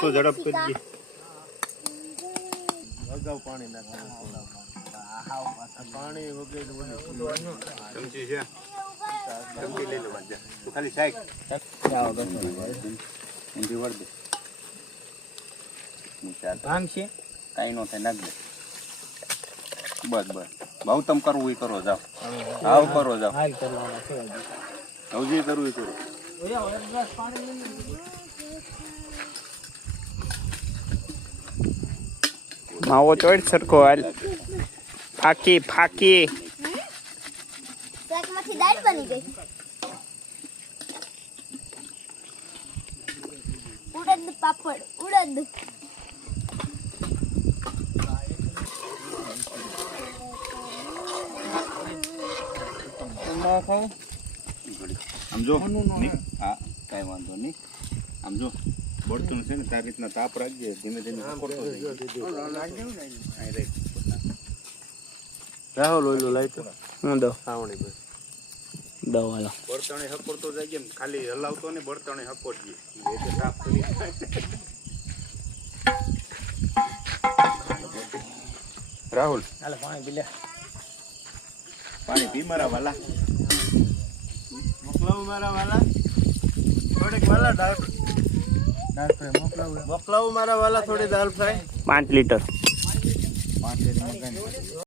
ગેસો ઝડપ કરી અગાઉ પાણી નાખવાનું પાણી વગેરે ચમચી છે ચમચી લઈ લો બાજુ તું ખાલી સાઈડ ઊંધી વળ દે કામ છે કાંઈ નો થાય નાખ દે બસ બસ બહુ તમ કરવું એ કરો જાઓ આવ કરો જાઓ હાલ કરવાના છે હજી કરવું એ કરો માવો ચોડ સરખો હાલ ફાકી ફાકી શાકમાંથી દાળ બની ગઈ ઉડદ પાપડ ઉડદ આમ જો હા કાંઈ વાંધો નહીં આમ જો બળતું છે ને તારી રીતના તાપ રાખજે ધીમે ધીમે રાહુલ ઓલું લાઈ તો હું દો સાવણી પર દો હાલો બળતણે હકોડતો જાય કેમ ખાલી હલાવતો ને બળતણે હકોડજે એટલે તાપ કરી રાહુલ હાલ પાણી પી લે પાણી પી મારા વાલા મોકલાવું મારા વાલા થોડીક વાલા દાળ ફ્રાય મોકલાવું મારા વાલા થોડી દાળ ફ્રાય 5 લીટર 5 લીટર